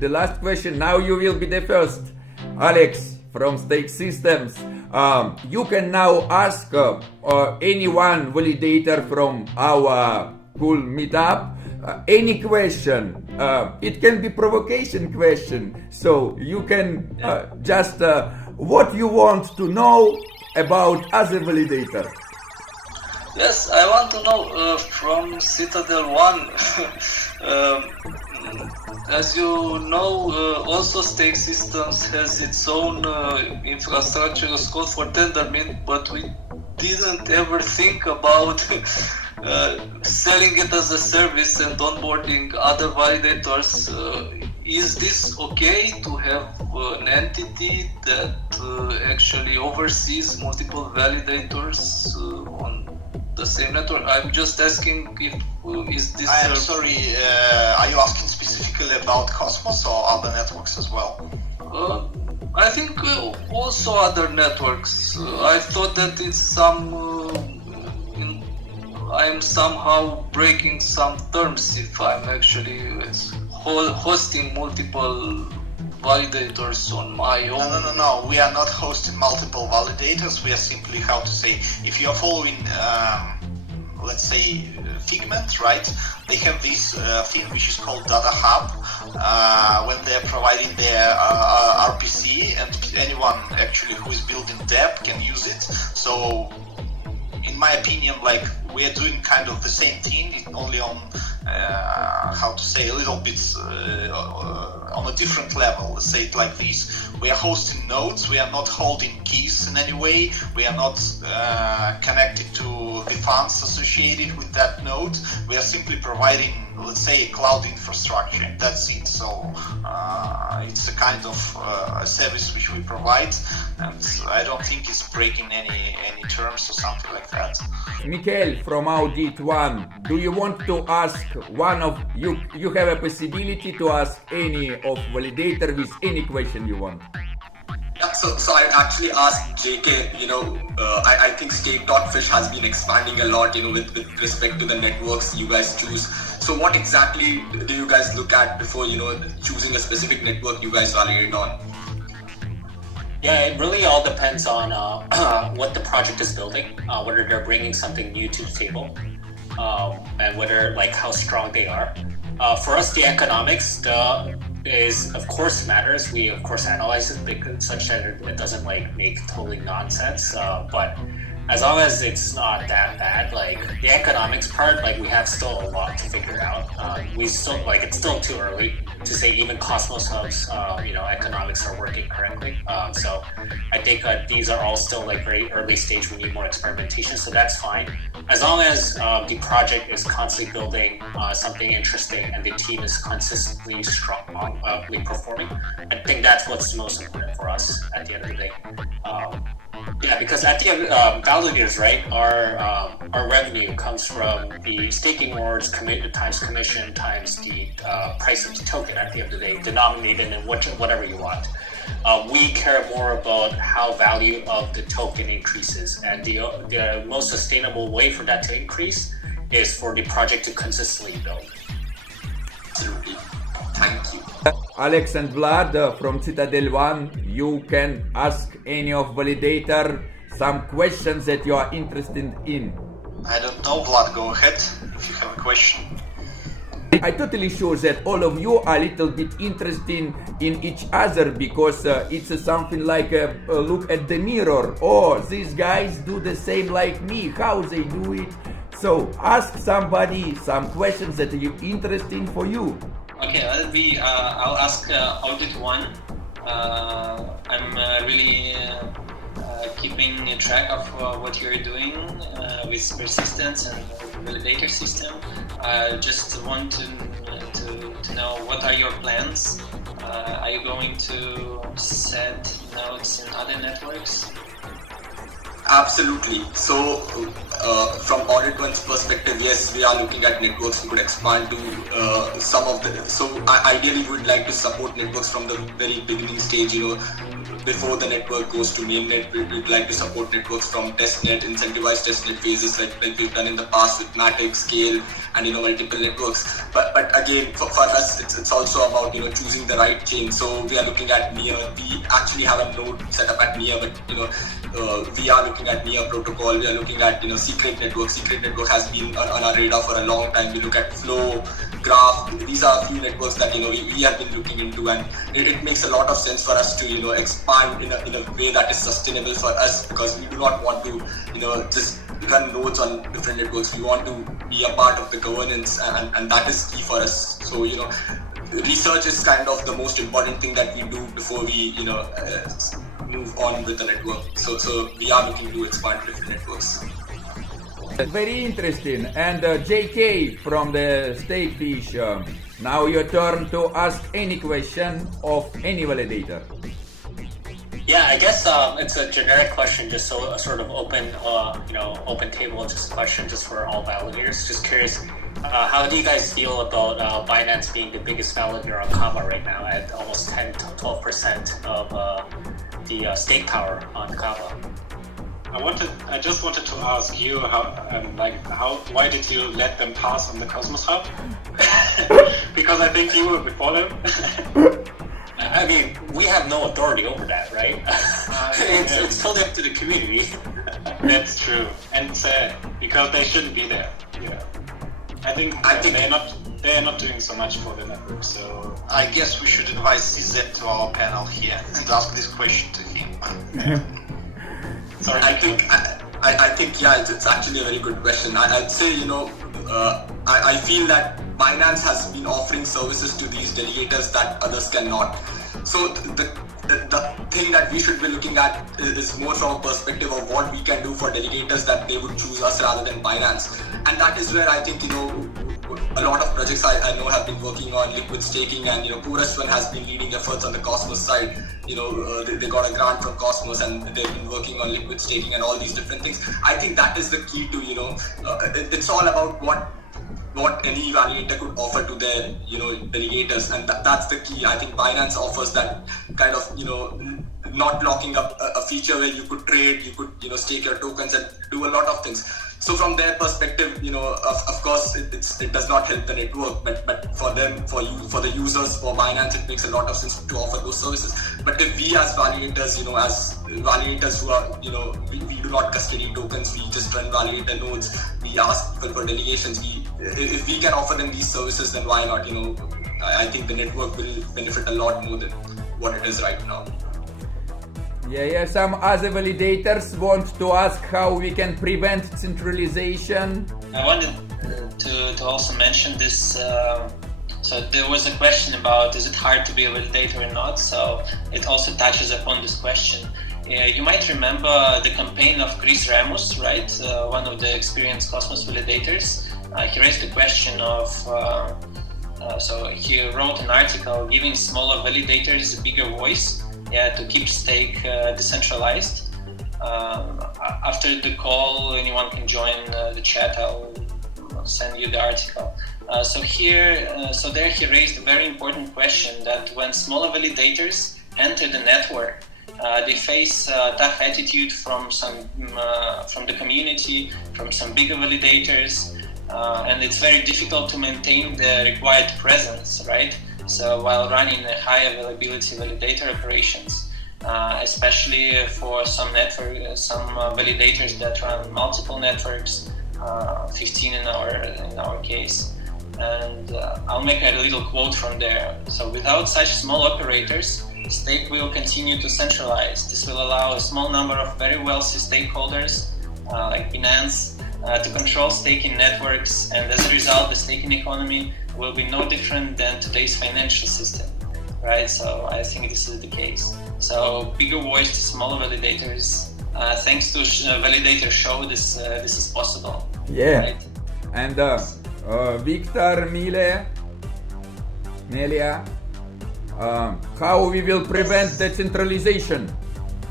The last question, now you will be the first. Alex from Stake Systems. You can now ask anyone validator from our cool meetup any question. It can be provocation question. So you can just what you want to know about other validator. Yes, I want to know from Citadel.one. As you know, also Stake Systems has its own infrastructure as code for Tendermint, but we didn't ever think about selling it as a service and onboarding other validators. Is this okay to have an entity that actually oversees multiple validators on the same network? I'm just asking if is this... I am sorry, are you asking specifically about Cosmos or other networks as well? I think also other networks. I thought that it's I'm somehow breaking some terms if I'm actually hosting multiple validators on my own. No. We are not hosting multiple validators. We are simply, how to say, if you are following, let's say, Figment, right? They have this thing which is called Data Hub when they're providing their RPC, and anyone actually who is building dApp can use it. So, in my opinion, like, we are doing kind of the same thing, only on how to say, a little bit on a different level. Let's say it like this: we are hosting nodes, we are not holding keys in any way, we are not connected to the funds associated with that node. We are simply providing, let's say, a cloud infrastructure, and that's it. So it's a kind of a service which we provide, and I don't think it's breaking any terms or something like that. Mikhail from Audit.one, do you want to ask one of you? You have a possibility to ask any of validator with any question you want. Yeah, so I actually asked JK, I think stake.fish has been expanding a lot, with respect to the networks you guys choose. So what exactly do you guys look at before, choosing a specific network you guys validate on? Yeah, it really all depends on what the project is building, whether they're bringing something new to the table, and whether, like, how strong they are. For us, the economics is, of course, matters. We, of course, analyze it such that it doesn't, like, make totally nonsense. But as long as it's not that bad, like, the economics part, like, we have still a lot to figure out. We still, like, it's still too early to say even Cosmos Hub's, economics are working correctly. So I think these are all still, like, very early stage. We need more experimentation, so that's fine. As long as the project is constantly building something interesting and the team is consistently strongly performing, I think that's what's most important for us at the end of the day. Yeah, because at the end, Validators, right, our revenue comes from the staking rewards times commission times the price of the token at the end of the day, denominated in whatever you want. We care more about how value of the token increases, and the most sustainable way for that to increase is for the project to consistently build. Absolutely. Thank you. Alex and Vlad from Citadel.one, you can ask any of validator some questions that you are interested in. I don't know, Vlad, go ahead if you have a question. I'm totally sure that all of you are a little bit interested in each other, because it's something like a look at the mirror. Oh, these guys do the same like me, how they do it. So ask somebody some questions that are interesting for you. Okay, I'll ask Audit.one. I'm really keeping track of what you're doing with persistence and validator system. I just want to know, what are your plans? Are you going to set nodes in other networks? Absolutely. So, from Audit.one's perspective, yes, we are looking at networks. We could expand to some of the. So, ideally, we would like to support networks from the very beginning stage. Before the network goes to mainnet, we'd like to support networks from testnet, incentivized testnet phases, like we've done in the past with Matic, Scale, and multiple networks. But again, for us, it's also about choosing the right chain. So we are looking at Near. We actually have a node set up at Near, but we are looking at Near protocol. We are looking at Secret Network. Secret Network has been on our radar for a long time. We look at Flow, Graph. These are a few networks that we have been looking into, and it makes a lot of sense for us to expand in a way that is sustainable for us, because we do not want to just run nodes on different networks. We want to be a part of the governance, and that is key for us. So research is kind of the most important thing that we do before we move on with the network. So we are looking to expand different networks. Very interesting. And JK from the stake.fish, now your turn to ask any question of any validator. Yeah, I guess it's a generic question, just so a sort of open, open table, just question just for all validators. Just curious, how do you guys feel about Binance being the biggest validator on Kava right now at almost 10 to 12% of the stake power on Kava? I just wanted to ask you why did you let them pass on the Cosmos Hub? Because I think you were before them. I mean, we have no authority over that, right? It's totally up to the community. That's true, and sad, because they shouldn't be there. Yeah, I think they're not doing so much for the network. So I guess we should invite CZ to our panel here and ask this question to him. sorry, I think yeah, it's actually a very good question. I'd say I feel that Binance has been offering services to these delegators that others cannot. So the thing that we should be looking at is more from a perspective of what we can do for delegators that they would choose us rather than Binance. And that is where I think a lot of projects I know have been working on liquid staking, and Curate has been leading efforts on the Cosmos side. They got a grant from Cosmos, and they've been working on liquid staking and all these different things. I think that is the key to it's all about what any validator could offer to their delegators, and that's the key. I think Binance offers that kind of not locking up a feature where you could trade, you could stake your tokens and do a lot of things. So from their perspective, of course, it does not help the network, but for them, for the users, for Binance, it makes a lot of sense to offer those services. But if we as validators, as validators who are, we do not custody tokens, we just run validator nodes, we ask people for delegations, if we can offer them these services, then why not? I think the network will benefit a lot more than what it is right now. Yeah, some other validators want to ask how we can prevent centralization. I wanted to also mention this. So there was a question about, is it hard to be a validator or not? So it also touches upon this question. You might remember the campaign of Chris Ramos, right? One of the experienced Cosmos validators. He raised the question of, so he wrote an article giving smaller validators a bigger voice. To keep stake decentralized. After the call, anyone can join the chat. I'll send you the article. So there he raised a very important question that when smaller validators enter the network, they face tough attitude from the community, from some bigger validators, and it's very difficult to maintain the required presence, right? So while running a high availability validator operations, especially for some validators that run multiple networks, 15 in our case. And I'll make a little quote from there. So without such small operators, stake will continue to centralize. This will allow a small number of very wealthy stakeholders like Binance to control staking networks, and as a result, the staking economy will be no different than today's financial system, right? So I think this is the case. So bigger voice to smaller validators. Thanks to Validator show, this is possible. Yeah. Right? And Victor, Nelia, how we will prevent decentralization?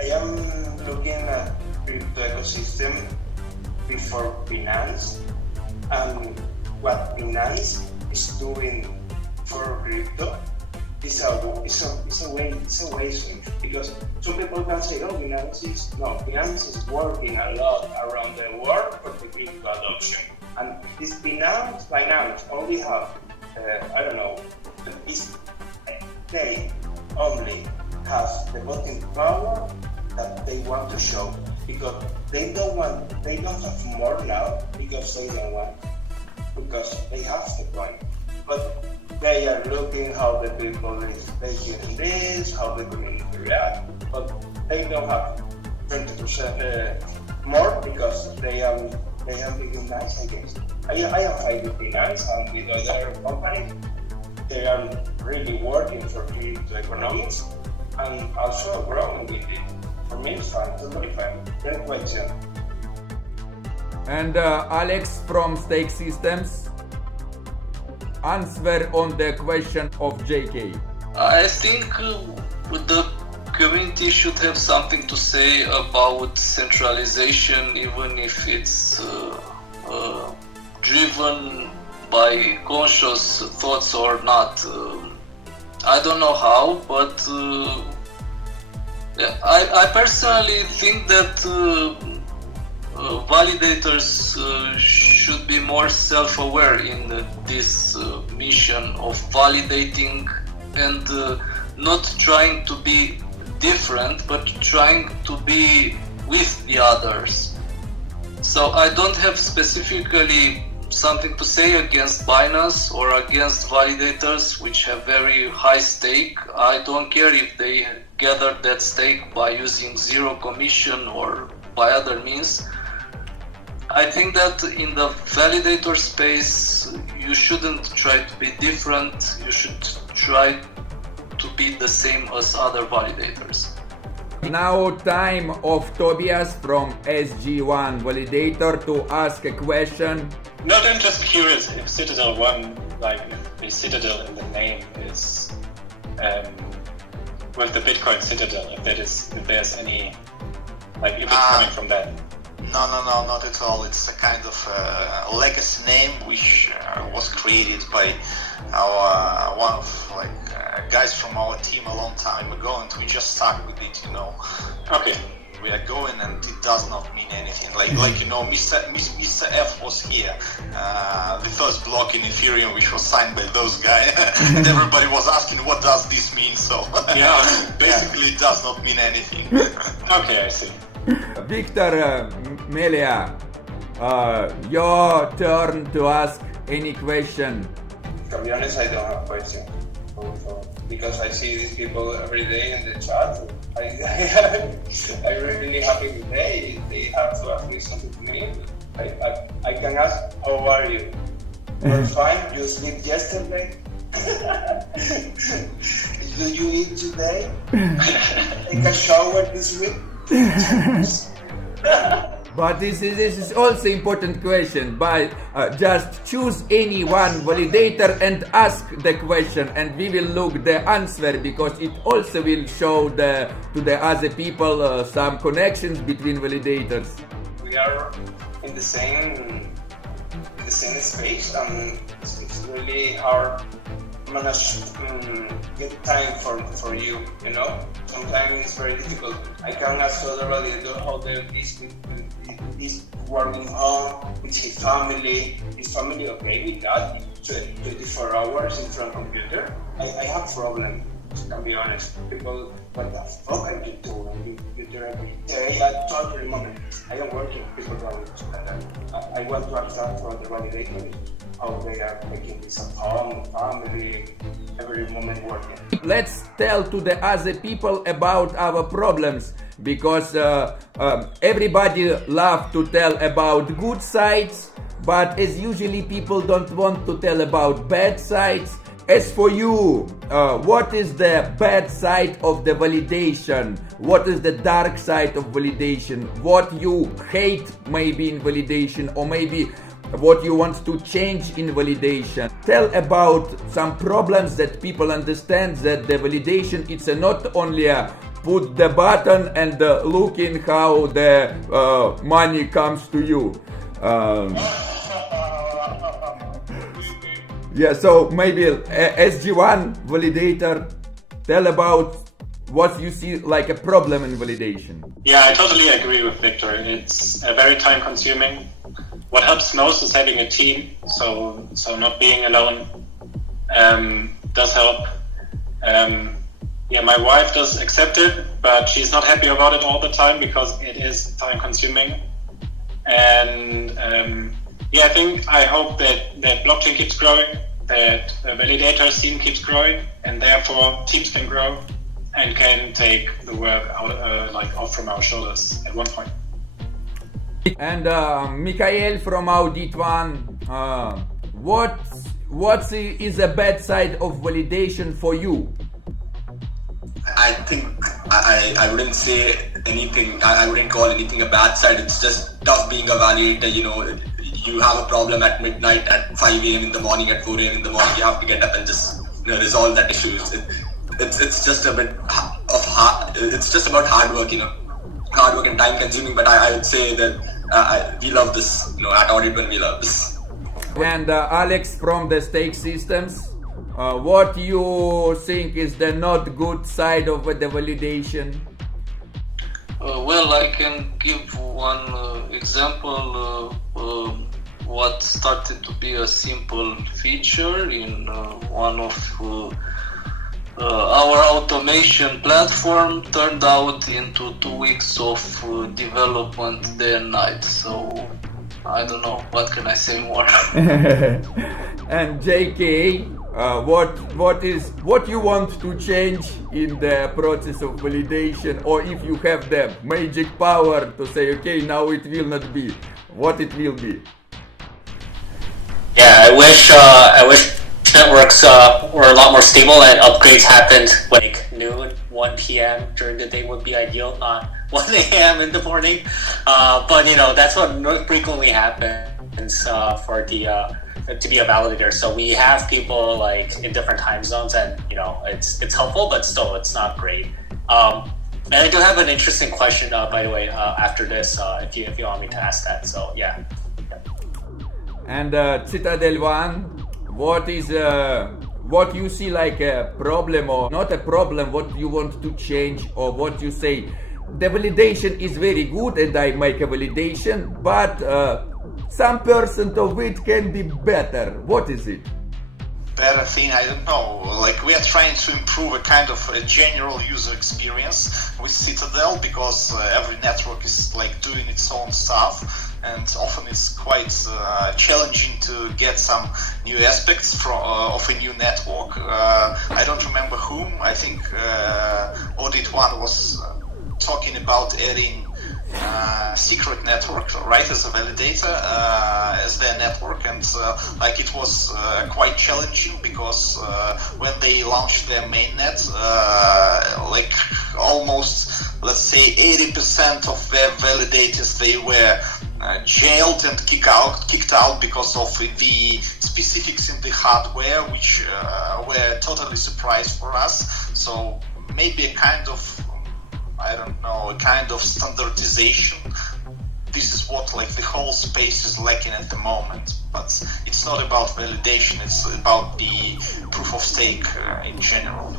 I am looking at for Binance, and what Binance is doing for crypto is a waste, because some people can say, oh, Binance is working a lot around the world for the crypto adoption, and this Binance only have they only have the voting power that they want to show, because they don't have more now, because they don't want, because they have the point. But they are looking how the people is taking this, how the community react, but they don't have 20% more, because they have been nice, I guess. I am fine with Binance and with other companies. They are really working for crypto economics and also growing with it. For me, it's fine, totally fine. Great question. And Alex from Stake Systems, answer on the question of JK. I think the community should have something to say about centralization, even if it's driven by conscious thoughts or not. I don't know how, but I personally think that validators should be more self-aware in this mission of validating and not trying to be different, but trying to be with the others. So I don't have specifically something to say against Binance or against validators, which have very high stake. I don't care if they gather that stake by using zero commission or by other means. I think that in the validator space, you shouldn't try to be different. You should try to be the same as other validators. Now time of Tobias from SG1 Validator to ask a question. No, I'm just curious if Citadel.one, like the Citadel in the name is with the Bitcoin Citadel, if there's any, like if it's coming from that. No, not at all. It's a kind of legacy name which was created by our one of guys from our team a long time ago, and we just stuck with it. Okay. We are going, and it does not mean anything. Mr. F was here, the first block in Ethereum, which was signed by those guys, and everybody was asking, what does this mean? So basically, it does not mean anything. Okay, I see. Victor Melia, your turn to ask any question. To be honest, I don't have questions. Because I see these people every day in the chat. I'm really happy with they have to ask me something to me. I can ask, how are you? You're fine? You sleep yesterday? Do you eat today? Take a shower this week? But this is also important question. But just choose any one validator and ask the question, and we will look the answer, because it also will show to the other people some connections between validators. We are in the same space, and it's really hard manage get time for you. Sometimes it's very difficult. I can ask other validator how this working home with his family. His family okay with that? 24 hours in front of computer. I have problem. Can be honest. People, what the fuck are you doing? Computer every day. I totally moment. I am working. People don't understand that. I want to understand from the validators how they are making this at home, family, every moment working. Let's tell to the other people about our problems, because everybody love to tell about good sides, but as usually people don't want to tell about bad sides. As for you, what is the bad side of the validation? What is the dark side of validation? What you hate maybe in validation, or maybe what you want to change in validation? Tell about some problems that people understand that the validation it's not only a put the button and looking how the money comes to you. Um, yeah, so maybe SG1 validator, tell about what you see like a problem in validation. Yeah, I totally agree with Victor. It's very time consuming. What helps most is having a team, so not being alone does help. Yeah, my wife does accept it, but she's not happy about it all the time because it is time consuming. And yeah, I hope that blockchain keeps growing, that the Validators team keeps growing, and therefore teams can grow and can take the work out, off from our shoulders at one point. And Mikhail from Audit.one, what is a bad side of validation for you? I think I wouldn't say anything. I wouldn't call anything a bad side. It's just tough being a validator. You know, you have a problem at midnight, at 5 a.m. in the morning, at 4 a.m. in the morning. You have to get up and just resolve that issue. It's just a bit of hard. It's just about hard work. Hard work and time consuming. But I would say that we love this. At Audit.one we love this. And Alex from the stake systems. What you think is the not good side of the validation? Well, I can give one example. What started to be a simple feature in one of our automation platform turned out into 2 weeks of development day and night. So I don't know, what can I say more? And JK, what you want to change in the process of validation, or if you have the magic power to say, okay, now it will not be, what it will be? Yeah, I wish networks were a lot more stable and upgrades happened like noon, 1 p.m. during the day would be ideal, not 1 a.m. in the morning. But that's what frequently happens for the to be a validator. So we have people like in different time zones, and it's helpful, but still it's not great. And I do have an interesting question, by the way, after this, if you want me to ask that. So yeah. And Citadel.one, what you see like a problem, or not a problem, what you want to change, or what you say the validation is very good and I make a validation, but some percent of it can be better. What is it? Better thing, I don't know. Like, we are trying to improve a kind of a general user experience with Citadel, because every network is like doing its own stuff, and often it's quite challenging to get some new aspects of a new network. I don't remember whom. I think Audit.one was talking about adding secret network, right, as a validator, as their network, and it was quite challenging, because when they launched their mainnet, almost, let's say, 80% of their validators, they were jailed and kicked out because of the specifics in the hardware, which were totally surprise for us. So maybe a kind of, I don't know, a kind of standardization. This is what the whole space is lacking at the moment. But it's not about validation, it's about the proof of stake in general,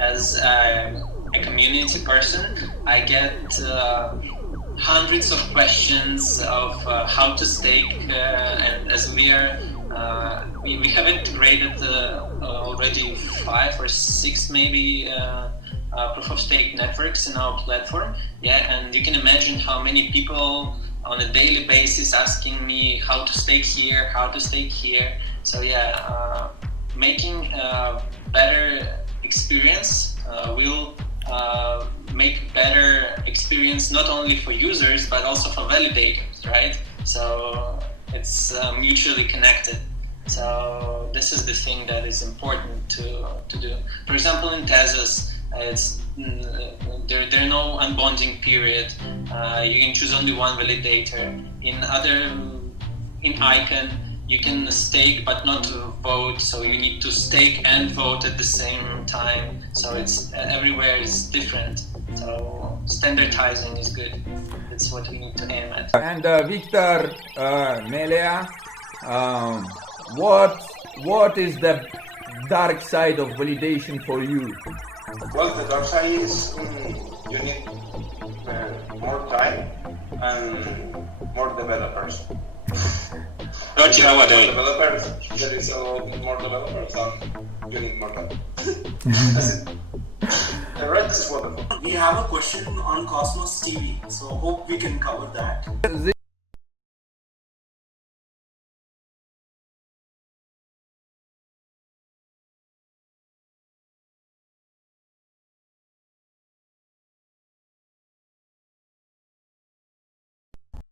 As a community person, I get hundreds of questions of how to stake, and as we are we have integrated already 5 or 6 maybe proof of stake networks in our platform. And you can imagine how many people on a daily basis asking me how to stake here. So making a better experience will make better experience not only for users but also for validators, right? So it's mutually connected. So this is the thing that is important to do. For example, in Tezos, there are no unbonding period. You can choose only one validator. In Icon, you can stake but not vote, so you need to stake and vote at the same time. So it's everywhere is different. So standardizing is good. That's what we need to aim at. And Victor Melea, what is the dark side of validation for you? Well, the dark side is you need more time and more developers. Don't you know what I mean? Developers, there is a little bit more developers and you need more time. That's it. The rest is wonderful. We have a question on Cosmos TV, so hope we can cover that.